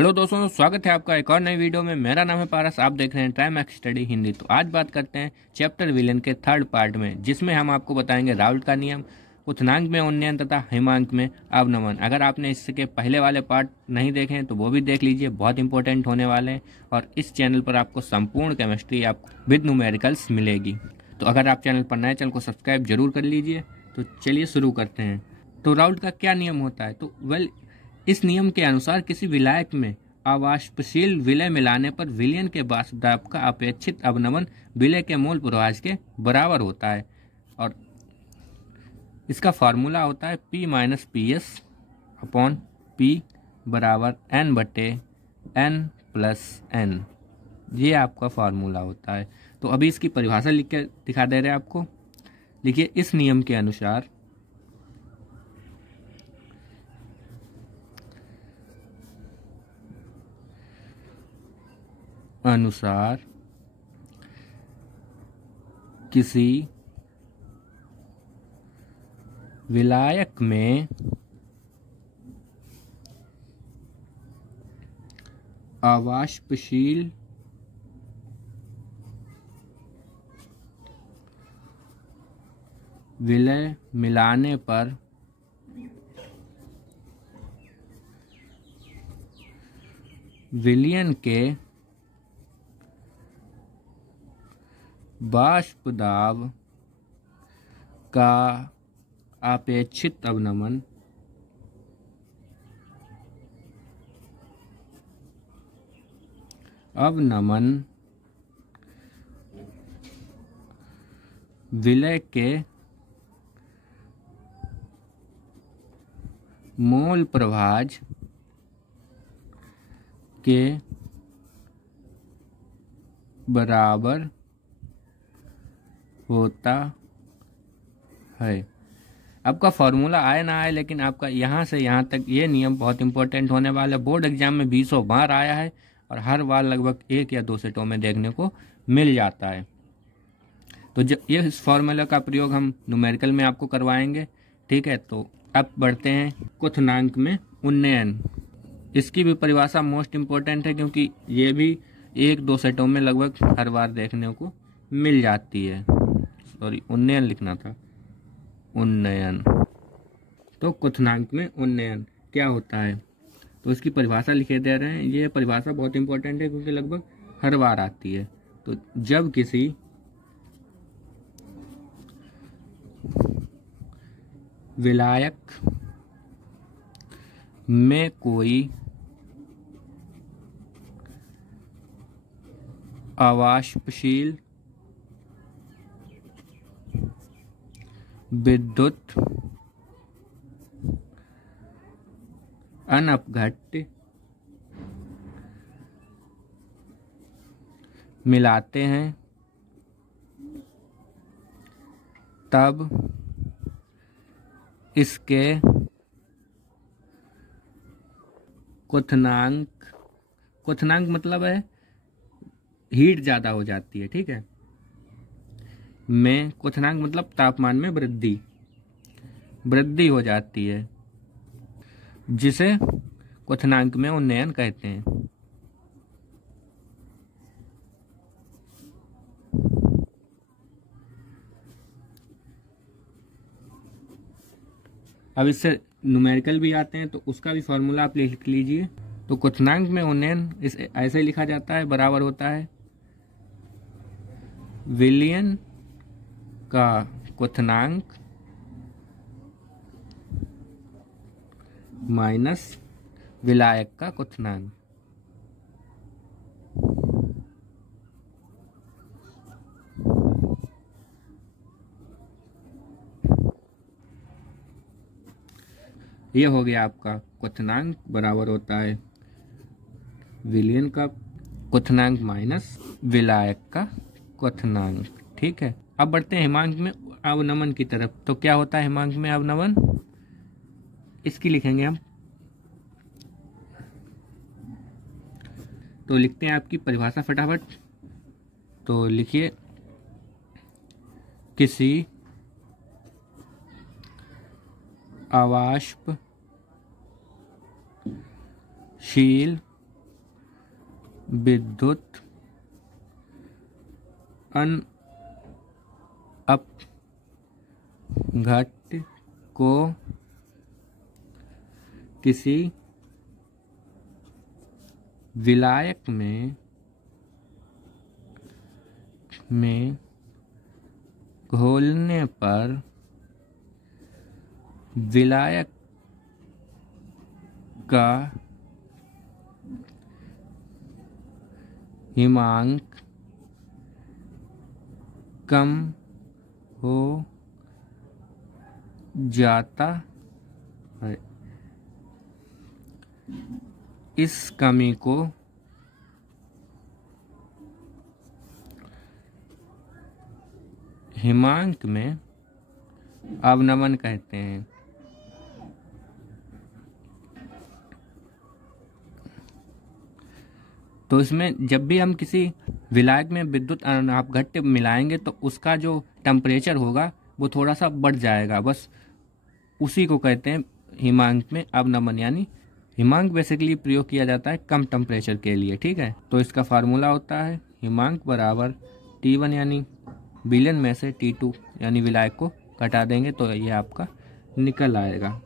Hello दोस्तों, स्वागत है आपका एक और नई वीडियो में। मेरा नाम है पारस, आप देख रहे हैं ट्राइमैक्स स्टडी हिंदी। तो आज बात करते हैं चैप्टर विलेन के थर्ड पार्ट में, जिसमें हम आपको बताएंगे राउल्ट का नियम, क्वथनांक में उन्नयन तथा हिमांक में अवनमन। अगर आपने इसके पहले वाले पार्ट नहीं देखे हैं तो वो भी देख लीजिए, बहुत इंपॉर्टेंट होने वाले हैं। और इस चैनल पर आपको संपूर्ण केमिस्ट्री आपको विद न्यूमेरिकल्स मिलेगी। तो अगर आप चैनल पर नए, चैनल को सब्सक्राइब जरूर कर लीजिए। तो चलिए शुरू करते हैं। तो राउल्ट का क्या नियम होता है? तो इस नियम के अनुसार किसी विलायक में अवाष्पशील विलय मिलाने पर विलयन के वाष्प दाब का अपेक्षित अवनमन विलय के मूल प्रवाह के बराबर होता है। और इसका फार्मूला होता है P minus P S upon P बराबर N/N+N। ये आपका फार्मूला होता है। तो अभी इसकी परिभाषा लिख के दिखा दे रहे हैं आपको। लिखिए, इस नियम के अनुसार किसी विलायक में अवाष्पशील विलय मिलाने पर विलयन के वाष्प दाब का अपेक्षित अवनमन विलय के मूल प्रवाह के बराबर होता है। आपका फॉर्मूला आए ना आए, लेकिन आपका यहाँ से यहाँ तक ये नियम बहुत इंपॉर्टेंट होने वाला है। बोर्ड एग्जाम में 20 बार आया है और हर बार लगभग 1 या 2 सेटों में देखने को मिल जाता है। तो ये इस फॉर्मूला का प्रयोग हम न्यूमेरिकल में आपको करवाएंगे, ठीक है। तो अब बढ़ते हैं क्वथनांक में उन्नयन। इसकी भी परिभाषा मोस्ट इम्पोर्टेंट है, क्योंकि ये भी 1-2 सेटों में लगभग हर बार देखने को मिल जाती है। सॉरी, उन्नयन लिखना था, उन्नयन। तो क्वथनांक में उन्नयन क्या होता है, तो इसकी परिभाषा लिखे दे रहे हैं। ये परिभाषा बहुत इंपॉर्टेंट है, क्योंकि लगभग हर बार आती है। तो जब किसी विलायक में कोई अवाष्पशील विद्युत अनपघट्य मिलाते हैं, तब इसके क्वथनांक मतलब है हीट ज़्यादा हो जाती है, ठीक है। में क्वथनांक मतलब तापमान में वृद्धि हो जाती है, जिसे क्वथनांक में उन्नयन कहते हैं। अब इससे न्यूमेरिकल भी आते हैं, तो उसका भी फॉर्मूला आप लिख लीजिए। तो क्वथनांक में उन्नयन इसे ऐसे लिखा जाता है, बराबर होता है विलयन का क्वथनांक माइनस विलायक का क्वथनांक। ये हो गया आपका क्वथनांक बराबर होता है विलयन का क्वथनांक माइनस विलायक का क्वथनांक, ठीक है। अब बढ़ते हैं हिमांक में अवनमन की तरफ। तो क्या होता है हिमांक में अवनमन, इसकी लिखेंगे हम। तो लिखते हैं आपकी परिभाषा फटाफट। तो लिखिए, किसी अवाष्पशील विद्युत अपघट्य को किसी विलायक में घोलने पर विलायक का हिमांक कम हो जाता है। इस कमी को हिमांक में अवनमन कहते हैं। तो इसमें जब भी हम किसी विलायक में विद्युत अपघट्य मिलाएंगे तो उसका जो टेम्परेचर होगा वो थोड़ा सा बढ़ जाएगा, बस उसी को कहते हैं हिमांक में अवनमन। यानी हिमांक बेसिकली प्रयोग किया जाता है कम टेम्परेचर के लिए, ठीक है। तो इसका फार्मूला होता है हिमांक बराबर T1 यानी विलयन में से T2 यानी विलायक को घटा देंगे तो ये आपका निकल आएगा।